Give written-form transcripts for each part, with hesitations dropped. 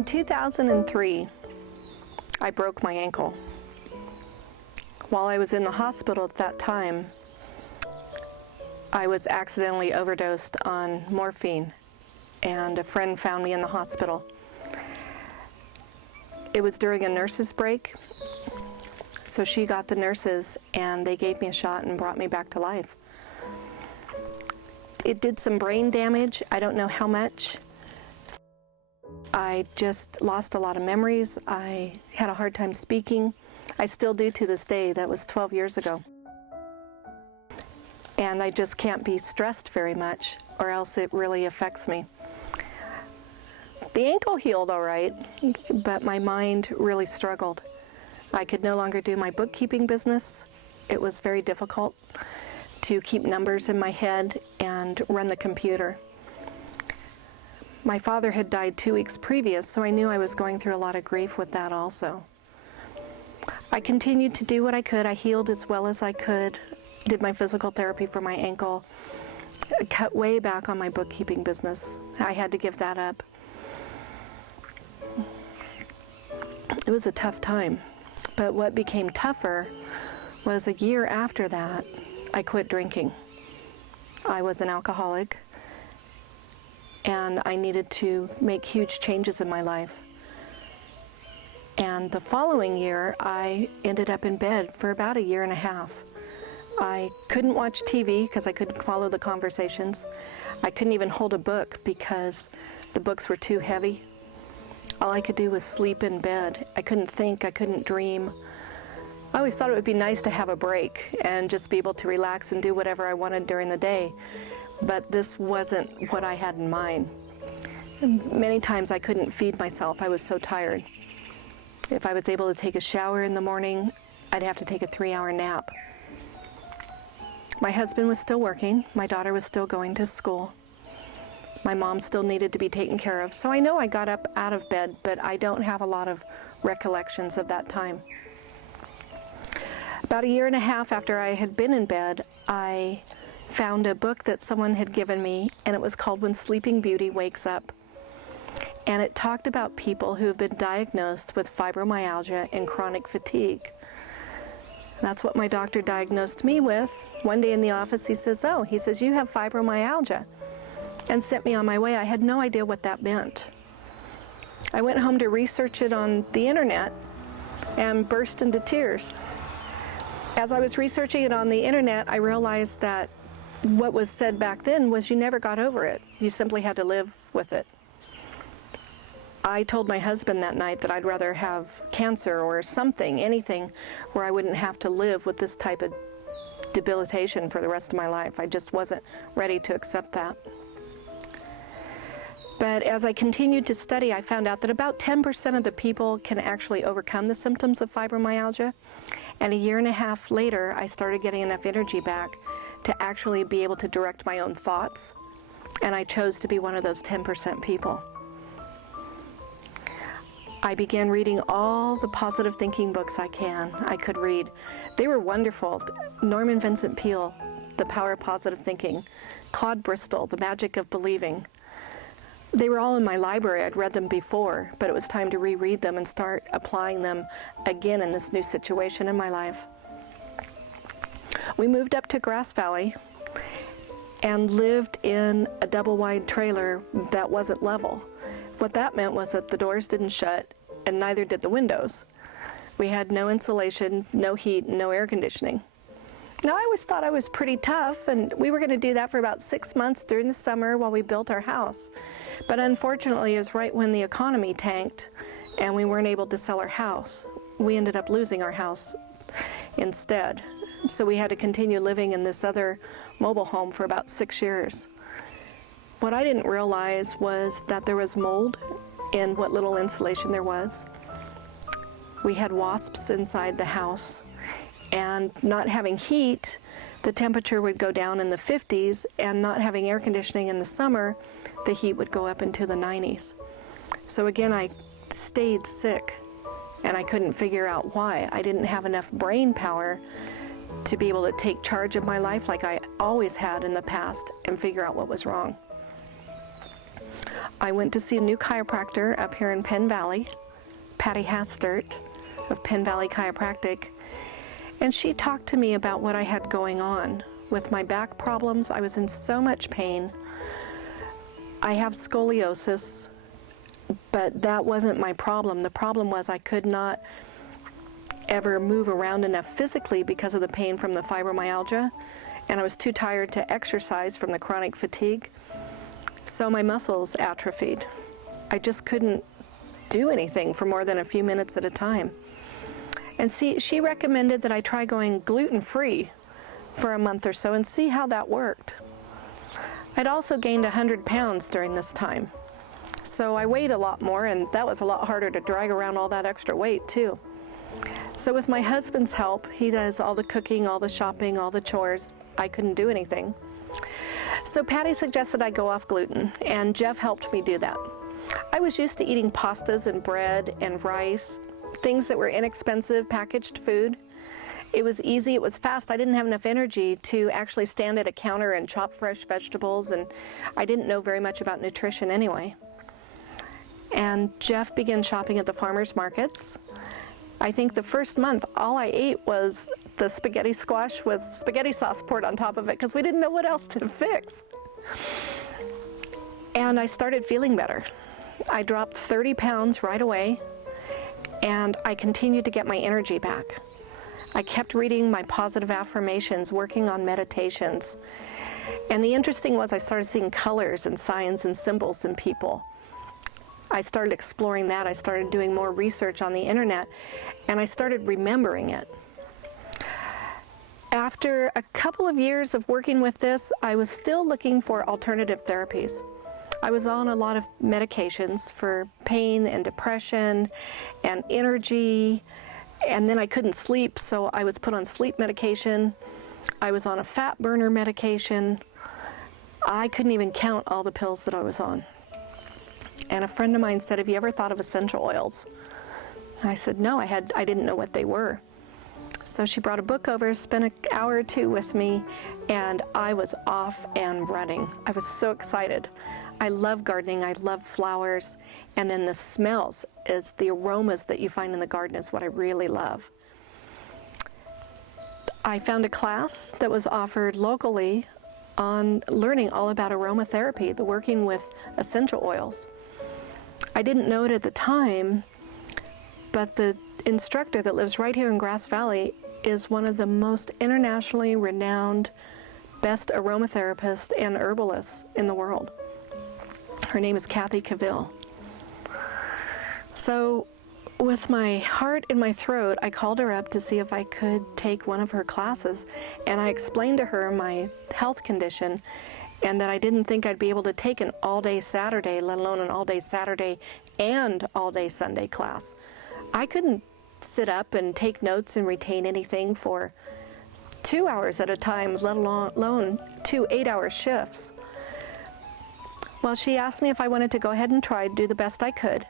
In 2003, I broke my ankle. While I was in the hospital at that time, I was accidentally overdosed on morphine, and a friend found me in the hospital. It was during a nurse's break, so she got the nurses and they gave me a shot and brought me back to life. It did some brain damage, I don't know how much. I just lost a lot of memories. I had a hard time speaking. I still do to this day. That was 12 years ago. And I just can't be stressed very much, or else it really affects me. The ankle healed all right, but my mind really struggled. I could no longer do my bookkeeping business. It was very difficult to keep numbers in my head and run the computer. My father had died 2 weeks previous, so I knew I was going through a lot of grief with that also. I continued to do what I could. I healed as well as I could, did my physical therapy for my ankle, cut way back on my bookkeeping business. I had to give that up. It was a tough time, but what became tougher was a year after that, I quit drinking. I was an alcoholic, and I needed to make huge changes in my life. And the following year, I ended up in bed for about a year and a half. I couldn't watch TV because I couldn't follow the conversations. I couldn't even hold a book because the books were too heavy. All I could do was sleep in bed. I couldn't think, I couldn't dream. I always thought it would be nice to have a break and just be able to relax and do whatever I wanted during the day. But this wasn't what I had in mind. Many times I couldn't feed myself. I was so tired. If I was able to take a shower in the morning, I'd have to take a 3-hour nap. My husband was still working. My daughter was still going to school. My mom still needed to be taken care of. So I know I got up out of bed, but I don't have a lot of recollections of that time. About a year and a half after I had been in bed, I found a book that someone had given me, and it was called When Sleeping Beauty Wakes Up. And it talked about people who have been diagnosed with fibromyalgia and chronic fatigue. That's what my doctor diagnosed me with. One day in the office he says, you have fibromyalgia, and sent me on my way. I had no idea what that meant. I went home to research it on the internet and burst into tears. As I was researching it on the internet, I realized that what was said back then was you never got over it. You simply had to live with it. I told my husband that night that I'd rather have cancer or something, anything, where I wouldn't have to live with this type of debilitation for the rest of my life. I just wasn't ready to accept that. But as I continued to study, I found out that about 10% of the people can actually overcome the symptoms of fibromyalgia. And a year and a half later, I started getting enough energy back to actually be able to direct my own thoughts. And I chose to be one of those 10% people. I began reading all the positive thinking books I could read. They were wonderful. Norman Vincent Peale, The Power of Positive Thinking. Claude Bristol, The Magic of Believing. They were all in my library. I'd read them before, but it was time to reread them and start applying them again in this new situation in my life. We moved up to Grass Valley and lived in a double-wide trailer that wasn't level. What that meant was that the doors didn't shut, and neither did the windows. We had no insulation, no heat, no air conditioning. Now, I always thought I was pretty tough, and we were going to do that for about 6 months during the summer while we built our house. But unfortunately, it was right when the economy tanked and we weren't able to sell our house. We ended up losing our house instead. So we had to continue living in this other mobile home for about 6 years. What I didn't realize was that there was mold in what little insulation there was. We had wasps inside the house. And not having heat, the temperature would go down in the 50s, and not having air conditioning in the summer, the heat would go up into the 90s. So again, I stayed sick, and I couldn't figure out why. I didn't have enough brain power to be able to take charge of my life like I always had in the past and figure out what was wrong. I went to see a new chiropractor up here in Penn Valley, Patty Hastert of Penn Valley Chiropractic, and she talked to me about what I had going on with my back problems. I was in so much pain. I have scoliosis, but that wasn't my problem. The problem was I could not ever move around enough physically because of the pain from the fibromyalgia, and I was too tired to exercise from the chronic fatigue. So my muscles atrophied. I just couldn't do anything for more than a few minutes at a time. And she recommended that I try going gluten-free for a month or so and see how that worked. I'd also gained 100 pounds during this time. So I weighed a lot more, and that was a lot harder to drag around all that extra weight too. So with my husband's help, he does all the cooking, all the shopping, all the chores. I couldn't do anything. So Patty suggested I go off gluten, and Jeff helped me do that. I was used to eating pastas and bread and rice, things that were inexpensive packaged food. It was easy, it was fast. I didn't have enough energy to actually stand at a counter and chop fresh vegetables, and I didn't know very much about nutrition anyway. And Jeff began shopping at the farmers markets. I think the first month, all I ate was the spaghetti squash with spaghetti sauce poured on top of it because we didn't know what else to fix. And I started feeling better. I dropped 30 pounds right away, and I continued to get my energy back. I kept reading my positive affirmations, working on meditations. And the interesting was I started seeing colors and signs and symbols in people. I started exploring that. I started doing more research on the internet, and I started remembering it. After a couple of years of working with this, I was still looking for alternative therapies. I was on a lot of medications for pain and depression and energy, and then I couldn't sleep, so I was put on sleep medication. I was on a fat burner medication. I couldn't even count all the pills that I was on. And a friend of mine said, "Have you ever thought of essential oils?" I said, "No, I didn't know what they were." So she brought a book over, spent an hour or two with me, and I was off and running. I was so excited. I love gardening, I love flowers, and then the smells, is the aromas that you find in the garden is what I really love. I found a class that was offered locally on learning all about aromatherapy, the working with essential oils. I didn't know it at the time, but the instructor that lives right here in Grass Valley is one of the most internationally renowned, best aromatherapists and herbalists in the world. Her name is Kathy Cavill. So with my heart in my throat, I called her up to see if I could take one of her classes, and I explained to her my health condition and that I didn't think I'd be able to take an all-day Saturday, let alone an all-day Saturday and all-day Sunday class. I couldn't sit up and take notes and retain anything for 2 hours at a time, let alone 2 8-hour shifts. Well, she asked me if I wanted to go ahead and try to do the best I could.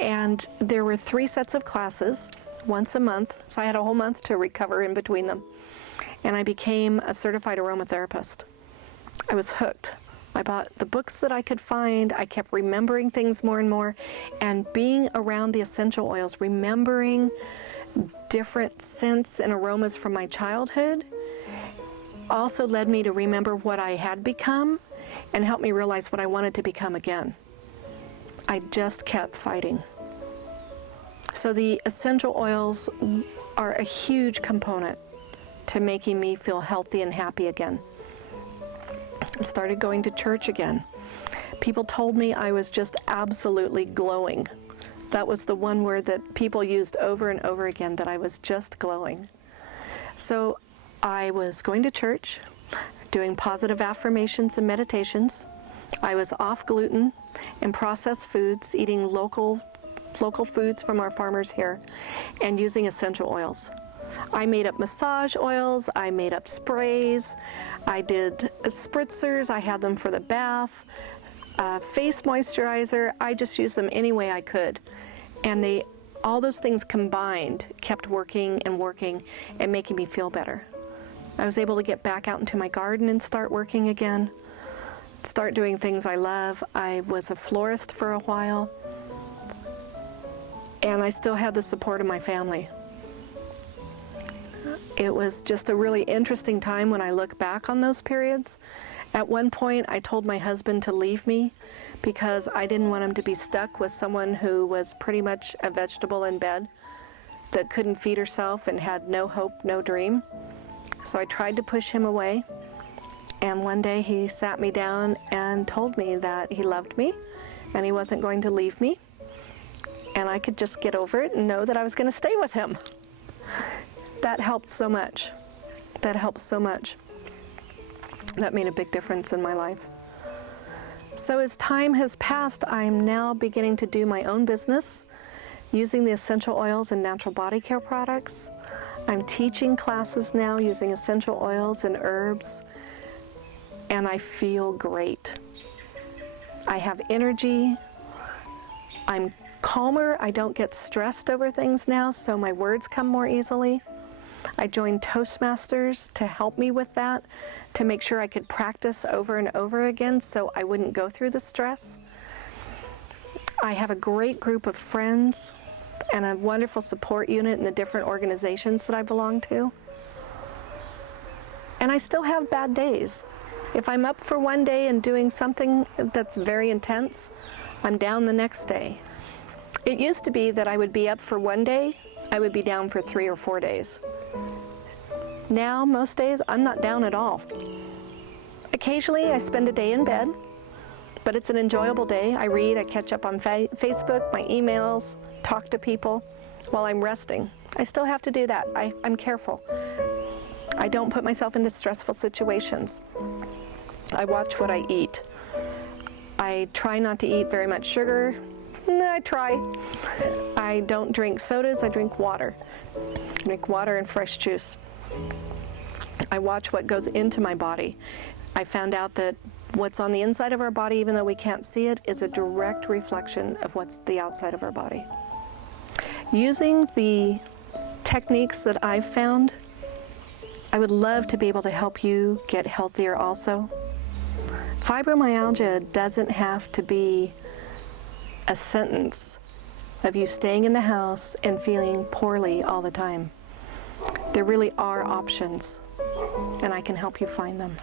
And there were 3 sets of classes, once a month, so I had a whole month to recover in between them. And I became a certified aromatherapist. I was hooked. I bought the books that I could find. I kept remembering things more and more. And being around the essential oils, remembering different scents and aromas from my childhood, also led me to remember what I had become and helped me realize what I wanted to become again. I just kept fighting. So the essential oils are a huge component to making me feel healthy and happy again. I started going to church again. People told me I was just absolutely glowing. That was the one word that people used over and over again, that I was just glowing. So I was going to church, doing positive affirmations and meditations. I was off gluten and processed foods, eating local foods from our farmers here, and using essential oils. I made up massage oils, I made up sprays, I did spritzers, I had them for the bath, face moisturizer. I just used them any way I could. And all those things combined kept working and making me feel better. I was able to get back out into my garden and start working again. start doing things I love. I was a florist for a while, and I still had the support of my family. It was just a really interesting time when I look back on those periods. At one point, I told my husband to leave me because I didn't want him to be stuck with someone who was pretty much a vegetable in bed that couldn't feed herself and had no hope, no dream. So I tried to push him away. And one day he sat me down and told me that he loved me and he wasn't going to leave me. And I could just get over it and know that I was going to stay with him. That helped so much. That helped so much. That made a big difference in my life. So as time has passed, I'm now beginning to do my own business using the essential oils and natural body care products. I'm teaching classes now using essential oils and herbs, and I feel great. I have energy. I'm calmer. I don't get stressed over things now, so my words come more easily. I joined Toastmasters to help me with that, to make sure I could practice over and over again so I wouldn't go through the stress. I have a great group of friends and a wonderful support unit in the different organizations that I belong to. And I still have bad days. If I'm up for one day and doing something that's very intense, I'm down the next day. It used to be that I would be up for one day, I would be down for 3 or 4 days. Now, most days, I'm not down at all. Occasionally, I spend a day in bed, but it's an enjoyable day. I read, I catch up on Facebook, my emails, talk to people while I'm resting. I still have to do that. I'm careful. I don't put myself into stressful situations. I watch what I eat. I try not to eat very much sugar. I try. I don't drink sodas, I drink water. I drink water and fresh juice. I watch what goes into my body. I found out that what's on the inside of our body, even though we can't see it, is a direct reflection of what's the outside of our body. Using the techniques that I've found, I would love to be able to help you get healthier also. Fibromyalgia doesn't have to be a sentence of you staying in the house and feeling poorly all the time. There really are options, and I can help you find them.